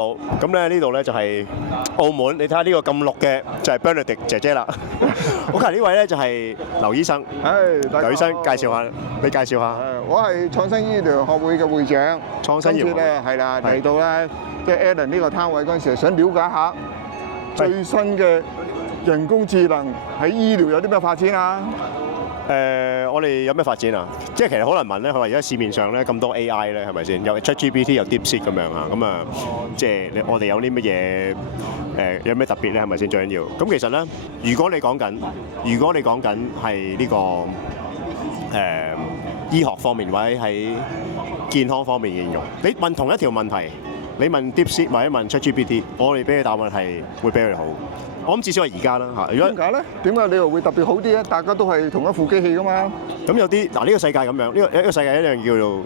好，咁咧呢度咧就係澳門，你睇下呢個咁綠嘅就係 Bernadette 姐姐啦。我隔離呢位咧就係劉醫生，劉醫生介紹下，你介紹下。我係創新醫療學會嘅會長。創新醫療今次咧係啦，嚟到咧即係 Alan 呢個攤位嗰陣時，想了解下最新嘅人工智能喺醫療有啲咩發展啊？我哋有咩發展啊？即係其實好難問咧。佢話而家市面上咧咁多 AI 咧，係咪先？有 ChatGPT 有 DeepSeek 咁樣啊。咁啊，即係我哋有啲乜嘢有咩特別咧？係咪先最緊要？咁其實咧，如果你講緊係呢個醫學方面或者喺健康方面嘅應用，你問同一條問題，你問 DeepSeek 或者問 ChatGPT， 我哋俾嘅答案係會比佢哋好。我諗至少係而家啦嚇。如果點解咧？點解你又會特別好啲咧？大家都係同一副機器噶嘛。咁有啲嗱呢個世界咁樣，呢個世界一樣叫做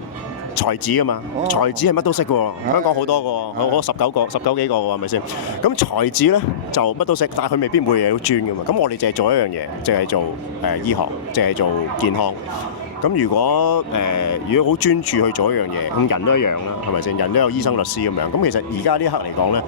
才子噶嘛。才子係乜都識嘅喎，香港好多個，好19幾個喎，係咪先？咁才子咧就乜都識，但係佢未必每樣嘢都專嘅嘛。咁我哋淨係做一樣嘢，淨係做醫學，淨係做健康。咁如果好專注去做一樣嘢，咁人都一樣啦，係咪先？人都有醫生、律師咁樣。咁其實而家呢一刻嚟講咧，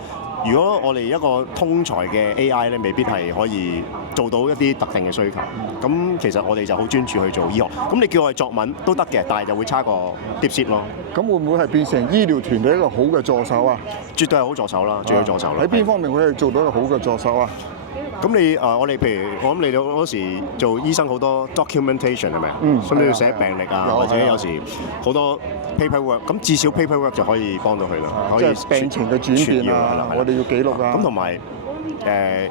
如果我哋一個通才嘅 AI 咧，未必係可以做到一啲特定嘅需求。咁其實我哋就好專注去做醫學。咁你叫我哋作文都得嘅，但係就會差過 DeepSeek 咯。咁會唔會係變成醫療團隊一個好嘅助手啊？絕對係好助手啦，最好助手啦。喺邊方面可以做到一個好嘅助手啊？咁你我哋譬如我諗你嗰時做醫生好多 documentation 係咪？需唔需要寫病歷啊？或者有時好多 paperwork， 咁至少 paperwork 就可以幫到佢啦。可以即係病情嘅轉變啊，我哋要記錄啊。咁同埋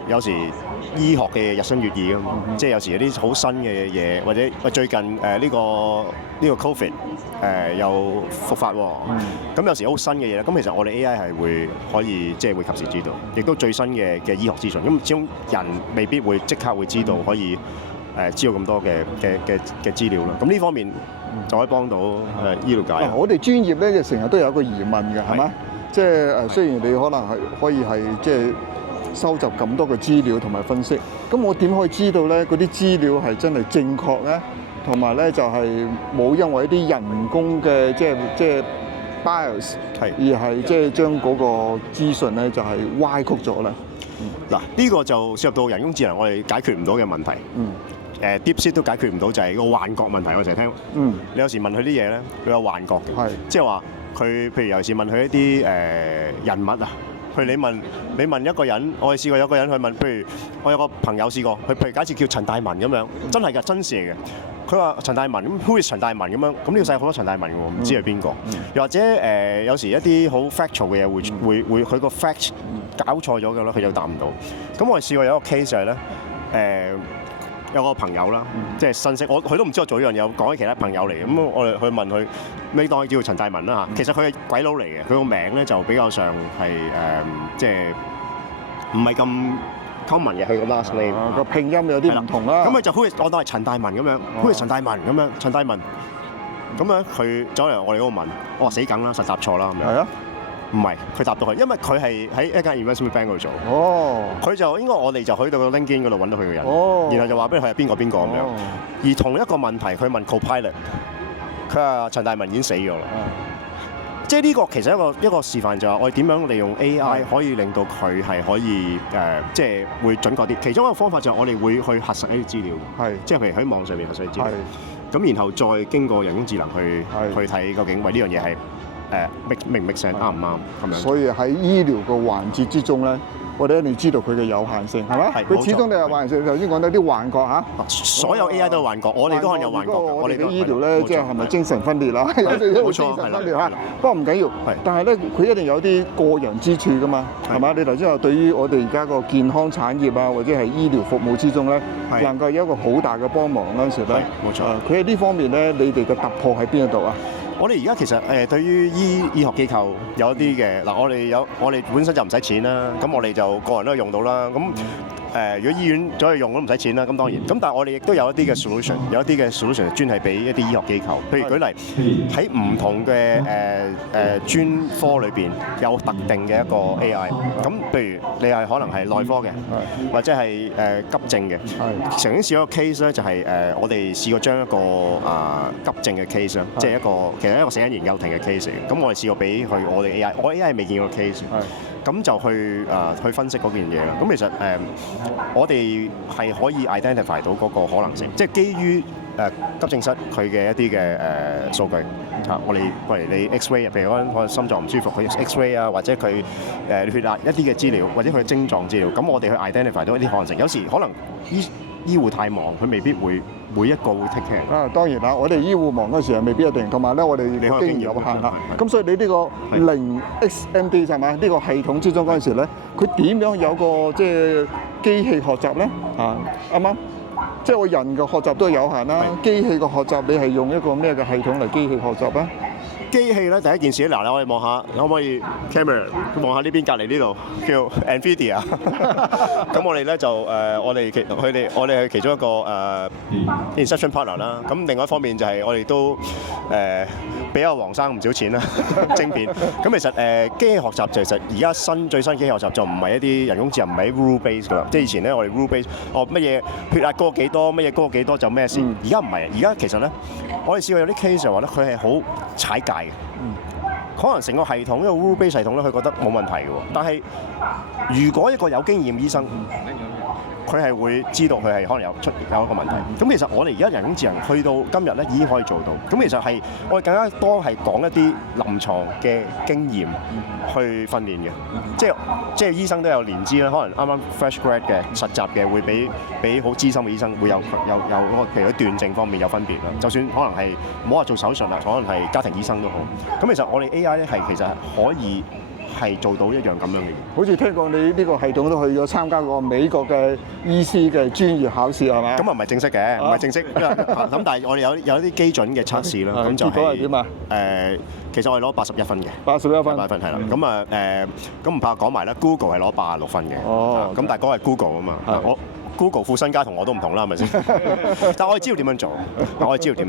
有時醫學嘅嘢日新月異㗎嘛，即係有時有啲好新嘅嘢，或者最近呢個 COVID 又復發喎。咁有時好新嘅嘢咧，咁其實我哋 AI 係會可以即係會及時知道，亦都最新嘅醫學資訊。咁始終人未必會即刻會知道，可以知道咁多嘅資料啦。咁呢方面就可以幫到醫療界。我哋專業咧就成日都有一個疑問嘅，係嘛？即係雖然你可能係可以係即係收集咁多嘅資料同埋分析，咁我點可以知道咧嗰啲資料係真係正確咧？同埋咧就係冇因為一啲人工嘅即係 bias， 而係即係將嗰個資訊咧就係歪曲咗啦。嗱，呢個就涉及到人工智能我哋解決唔到嘅問題。DeepSeek 都解決唔到，就係個幻覺問題。我成日聽，你有時問佢啲嘢咧，佢有幻覺嘅，即係話佢譬如有時問佢一啲人物啊。譬如你問一個人，我哋試過有個人去問，譬如我有個朋友試過，佢譬如假設叫陳大文咁樣，真係㗎，真事嚟嘅。佢話陳大文咁 ，Who is 陳大文咁樣？咁呢個世界好多陳大文嘅喎，唔知係邊個？又或者有時一啲好 factual 嘅嘢會佢個 fact 搞錯咗嘅咯，佢就答唔到。咁我哋試過有一個 case 就係咧，有個朋友啦，即係新識，佢都唔知我做呢樣嘢，講起其他朋友嚟。咁我哋去問佢，你當佢叫陳大文啦嚇。其實佢係鬼佬嚟嘅，佢個名咧就比較上係即係唔係咁 common 嘅，佢個 last name 個拼音有啲唔同啦。咁佢就好似我當係陳大文咁樣，好似陳大文咁樣，陳大文。咁樣佢走嚟我哋嗰度問，我話死梗啦，實答錯啦咁樣。係啊。唔係，佢答到佢，因為佢係喺一間 investment bank 嗰度做。佢就應該我哋就去到個 LinkedIn 嗰度揾到佢嘅人，然後就話俾佢係邊個咁樣。而同一個問題，佢問 Copilot， 佢話陳大文已經死咗啦。即係呢個其實一個示範就係我哋點樣利用 AI 可以令到佢係可以即係會準確啲。其中一個方法就係我哋會去核實一啲資料，即係譬如喺網上面核實啲資料，咁然後再經過人工智能去睇究竟喂呢樣嘢係。明唔明聲啱唔啱咁樣？所以喺醫療個環節之中咧，我哋一定知道佢嘅有限性，係嘛？佢始終都有限性。頭先講到啲幻覺嚇，所有 AI 都有幻覺，我哋都可能有幻覺。我哋嘅醫療咧，即係係咪精神分裂啦？有啲精神分裂嚇。不過唔緊要，但係咧，佢一定有啲過人之處噶嘛，係嘛？你頭先話對於我哋而家個健康產業啊，或者係醫療服務之中咧，能夠有一個好大嘅幫忙嗰陣時咧，冇錯。佢喺呢方面咧，你哋嘅突破喺邊一度啊？我哋而家其實對於醫學機構有一啲嘅嗱，我哋本身就唔使錢啦，咁我哋就個人都用到啦。咁如果醫院走去用都唔使錢啦，咁當然。咁但係我哋亦都有一啲嘅 solution， 有一啲嘅 solution 專係俾一啲醫學機構。譬如舉例喺唔同嘅專科裏邊有特定嘅一個 AI。咁譬如你係可能係內科嘅，或者係急症嘅。曾經試過一個 case 咧，就係我哋試過將一個急症嘅 case 啦，即係其實一個死因研究庭嘅 case 嚟嘅。咁我哋試過俾佢我哋 AI，我 AI 係未見過 case。咁就去分析嗰件嘢啦。咁其實我哋係可以 identify 到嗰個可能性，即係基於急症室佢嘅一啲嘅數據。我哋譬如你 X-ray， 譬如嗰個心臟唔舒服，佢 X-ray 啊，或者佢血壓一啲嘅資料，或者佢嘅症狀資料，咁我哋去 identify 到一啲可能性。有時可能醫護太忙，佢未必會每一個會 take care。當然啦，我哋醫護忙嗰時係未必一定，同埋咧我哋經驗有限啦。咁所以你呢個0XMD 係咪？呢個系統之中嗰陣時咧，佢點樣有個即係機器學習咧？啱啱？即係我人嘅學習都有限啦，機器嘅學習你係用一個咩嘅系統嚟機器學習啊？機器咧第一件事咧，嗱我哋望下，可唔可以 camera 望下呢邊隔離呢度叫 NVIDIA。咁我哋咧就我哋係其中一個Inception partner 啦。咁另外一方面就係我哋都俾阿黃生唔少錢啦，晶片。咁其實機器學習其實而家最新機器學習就唔係一啲人工智能，唔係 rule base 噶啦。即係以前咧我哋 rule base，乜嘢血壓高幾多，乜嘢高幾多就咩事。而家唔係，而家其實咧我哋試過有啲 case 就話咧佢係好踩界。可能成個系統一個 rule base 系統咧，佢覺得冇問題嘅喎。但係如果一個有經驗醫生，佢係會知道佢係可能有一個問題。咁其實我哋而家人工智能去到今日咧已經可以做到。咁其實係我哋更加多係講一啲臨床嘅經驗去訓練嘅。即係醫生都有年資啦，可能啱啱 fresh grad 嘅實習嘅會比好資深嘅醫生會有嗰個譬如喺斷症方面有分別啦。就算可能係唔好話做手術啦，可能係家庭醫生都好。咁其實我哋 AI 咧其實可以係做到一樣咁樣嘅嘢。好似聽講你呢個系統都去咗參加過美國嘅醫師嘅專業考試係咪？咁啊唔係正式嘅，唔係正式。咁但係我哋有啲基準嘅測試啦。咁就係點啊？其實我哋攞81分嘅。81分。81分係啦。咁咁唔怕講埋啦。Google 係攞86分嘅。咁但係嗰個係 Google 啊嘛。Google 副身家同我都唔同啦，係咪先？但我哋知道點樣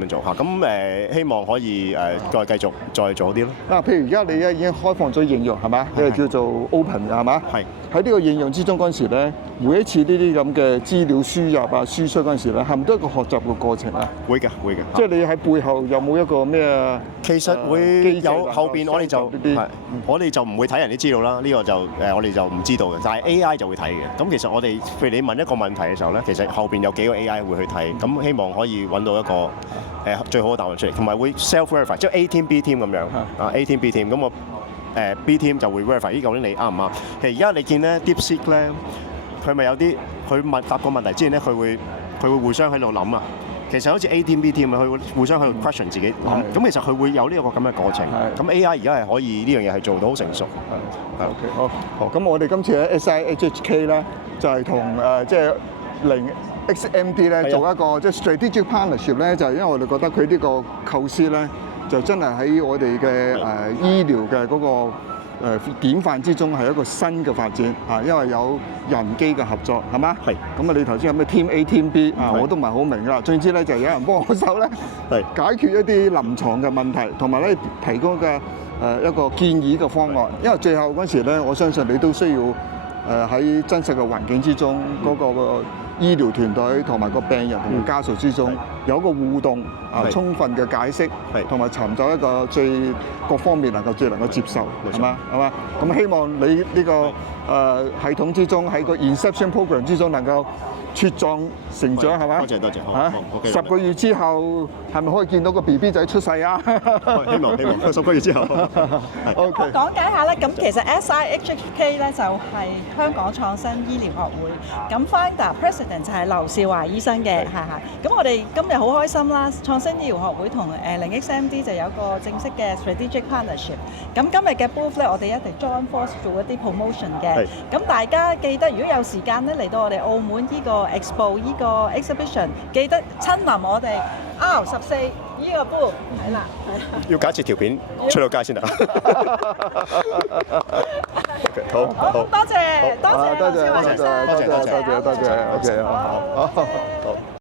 做，嚇。咁希望可以再繼續再做啲咯。嗱，譬如而家你已經開放咗應用係嘛？你係叫做 open 係嘛？係。喺呢個應用之中嗰陣時咧，每一次呢啲咁嘅資料輸入輸出嗰陣時咧，係咪都係一個學習嘅過程啊？會嘅。即係你喺背後有冇一個咩？其實會有後邊我哋就唔會睇人啲資料啦。呢個就我哋就唔知道嘅，但係 AI 就會睇嘅。咁其實我哋譬如你問一個問題嘅時候咧，其實後邊有幾個 AI 會去睇，咁希望可以揾到一個最好嘅答案出嚟，同埋會 self verify， 即係 A team B team 咁樣A team B team 咁我B team 就會 verify 呢究竟你啱唔啱。其實而家你見咧 DeepSeek 咧，佢咪有啲佢答個問題之前咧，佢會互相喺度諗啊。其實好似 A team B team 佢會互相喺度 question 自己諗。咁其實佢會有呢一個咁嘅過程。咁 AI 而家係可以呢樣嘢係做到好成熟。OK， 好。咁我哋今次喺 SIHHK 咧，就係同即係0XMD 咧做一個即係 strategic partnership 咧，就係因為我哋覺得佢呢個構思咧，就真係喺我哋嘅醫療嘅嗰個典範之中係一個新嘅發展啊，因為有人機嘅合作係嘛？係。咁啊，你頭先有咩 Team A、Team B 啊，我都唔係好明啦。總之咧，就有人幫我手咧，解決一啲臨床嘅問題，同埋咧提供嘅一個建議嘅方案。因為最後嗰時咧，我相信你都需要喺真實嘅環境之中嗰個醫療團隊同埋個病人同埋家屬之中有一個互動充分嘅解釋，同埋尋找一個各方面最能夠接受，係嘛？咁希望你呢個系統之中喺個 Inception Program 之中能夠茁壯成長，係嘛？多謝。好10個月之後係咪可以見到個 BB 仔出世啊？希望10個月之後。OK。講解下啦，咁其實 SIHHK 咧就係香港創新醫療學會，咁 Founder President 就係劉少華醫生嘅，咁我哋今日好開心啦，創新醫療學會同0XMD 就有個正式嘅 strategic partnership。咁今日嘅 booth 咧，我哋一定 join force 做一啲 promotion 嘅。咁大家記得，如果有時間咧嚟到我哋澳門呢個 Expo 呢個 exhibition， 記得親臨我哋 R14呢個 booth， 係啦。要假設條片出到街先得。好，好，多謝劉少華先生，多謝，OK，好。